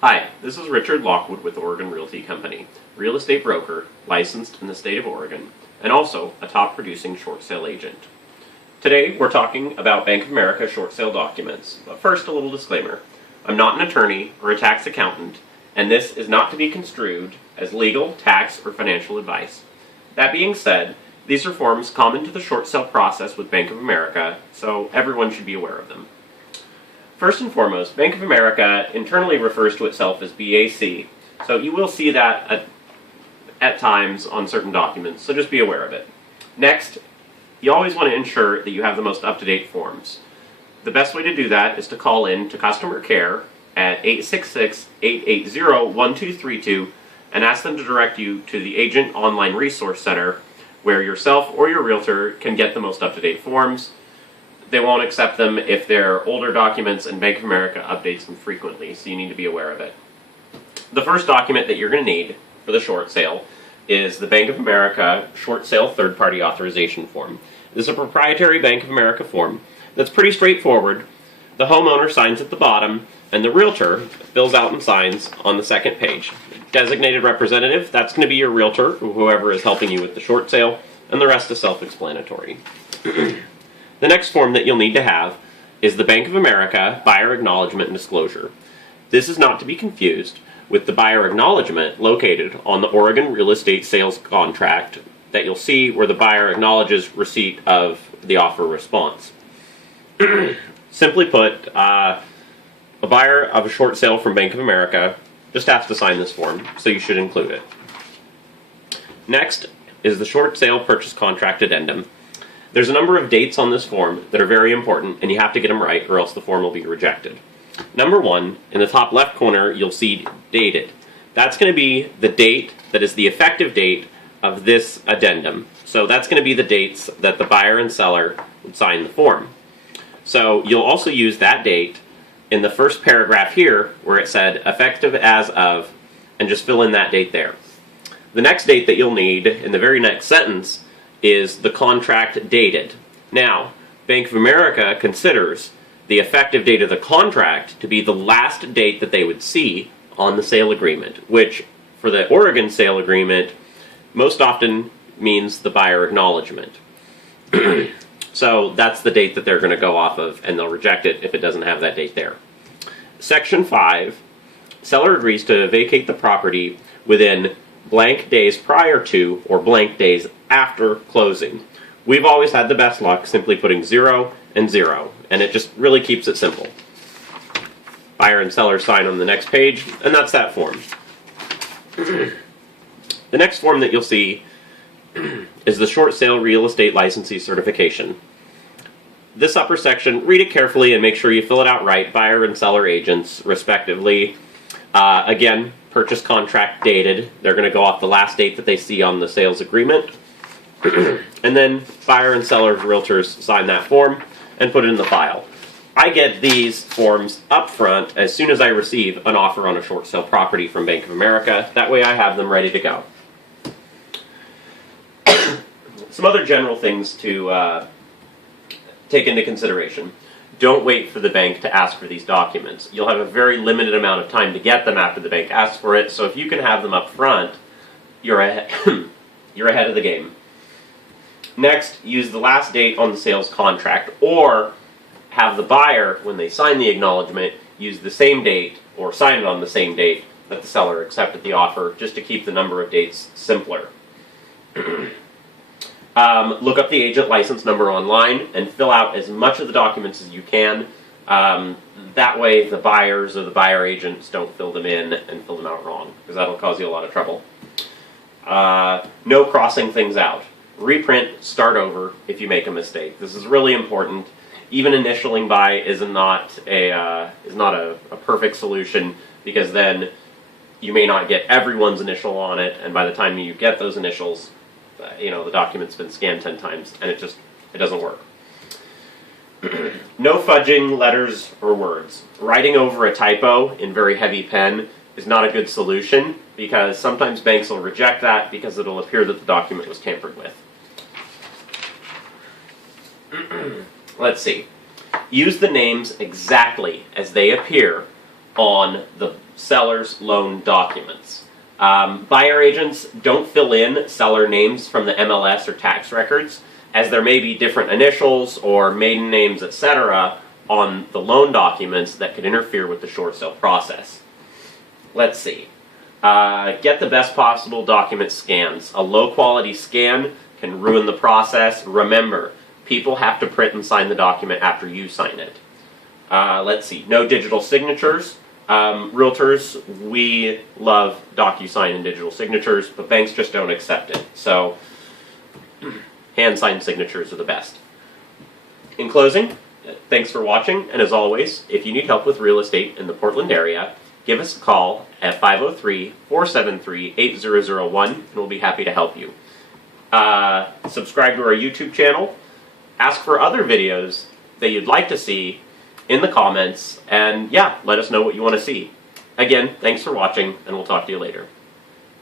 Hi, this is Richard Lockwood with Oregon Realty Company, real estate broker licensed in the state of Oregon, and also a top producing short sale agent. Today we're talking about Bank of America short sale documents, but first a little disclaimer. I'm not an attorney or a tax accountant, and this is not to be construed as legal, tax, or financial advice. That being said, these are forms common to the short sale process with Bank of America, so everyone should be aware of them. First and foremost, Bank of America internally refers to itself as BAC, so you will see that at times on certain documents, so just be aware of it. Next, you always want to ensure that you have the most up-to-date forms. The best way to do that is to call in to customer care at 866-880-1232 and ask them to direct you to the Agent Online Resource Center where yourself or your realtor can get the most up-to-date forms. They won't accept them if they're older documents, and Bank of America updates them frequently, so you need to be aware of it. The first document that you're going to need for the short sale is the Bank of America Short Sale Third-Party Authorization Form. This is a proprietary Bank of America form that's pretty straightforward. The homeowner signs at the bottom, and the realtor fills out and signs on the second page. Designated representative, that's going to be your realtor, or whoever is helping you with the short sale, and the rest is self-explanatory. The next form that you'll need to have is the Bank of America Buyer Acknowledgement and Disclosure. This is not to be confused with the buyer acknowledgement located on the Oregon real estate sales contract that you'll see where the buyer acknowledges receipt of the offer response. Simply put, a buyer of a short sale from Bank of America just has to sign this form, so you should include it. Next is the Short Sale Purchase Contract Addendum. There's a number of dates on this form that are very important, and you have to get them right or else the form will be rejected. Number one, in the top left corner, you'll see dated. That's going to be the date that is the effective date of this addendum. So that's going to be the dates that the buyer and seller would sign the form. So you'll also use that date in the first paragraph here where it said effective as of, and just fill in that date there. The next date that you'll need in the very next sentence is the contract dated. Now, Bank of America considers the effective date of the contract to be the last date that they would see on the sale agreement, which for the Oregon sale agreement most often means the buyer acknowledgement. So that's the date that they're going to go off of, and they'll reject it if it doesn't have that date there. Section 5, seller agrees to vacate the property within blank days prior to or blank days after closing. We've always had the best luck simply putting 0 and 0, and it just really keeps it simple. Buyer and seller sign on the next page, and that's that form. The next form that you'll see is the Short Sale Real Estate Licensee Certification. This upper section, read it carefully and make sure you fill it out right, buyer and seller agents, respectively. Again, purchase contract dated. They're going to go off the last date that they see on the sales agreement. And then buyer and seller realtors sign that form and put it in the file. I get these forms up front as soon as I receive an offer on a short sale property from Bank of America. That way I have them ready to go. Some other general things to take into consideration. Don't wait for the bank to ask for these documents. You'll have a very limited amount of time to get them after the bank asks for it, so if you can have them up front, you're ahead, you're ahead of the game. Next, use the last date on the sales contract, or have the buyer, when they sign the acknowledgement, use the same date, or sign it on the same date that the seller accepted the offer, just to keep the number of dates simpler. Look up the agent license number online and fill out as much of the documents as you can. That way the buyers or the buyer agents don't fill them in and fill them out wrong, because that'll cause you a lot of trouble. No crossing things out. Reprint, start over if you make a mistake. This is really important. Even initialing by is not a perfect solution, because then you may not get everyone's initial on it, and by the time you get those initials, the document's been scanned 10 times, and it doesn't work. No fudging letters or words. Writing over a typo in very heavy pen is not a good solution, because sometimes banks will reject that because it'll appear that the document was tampered with. Let's see. Use the names exactly as they appear on the seller's loan documents. Buyer agents don't fill in seller names from the MLS or tax records, as there may be different initials or maiden names, etc. on the loan documents that could interfere with the short sale process. Let's see. Get the best possible document scans. A low quality scan can ruin the process. Remember, people have to print and sign the document after you sign it. Let's see. No digital signatures. Realtors, we love DocuSign and digital signatures, but banks just don't accept it. So, hand-signed signatures are the best. In closing, thanks for watching, and as always, if you need help with real estate in the Portland area, give us a call at 503-473-8001, and we'll be happy to help you. Subscribe to our YouTube channel, ask for other videos that you'd like to see in the comments, and yeah, let us know what you want to see. Again, thanks for watching, and we'll talk to you later.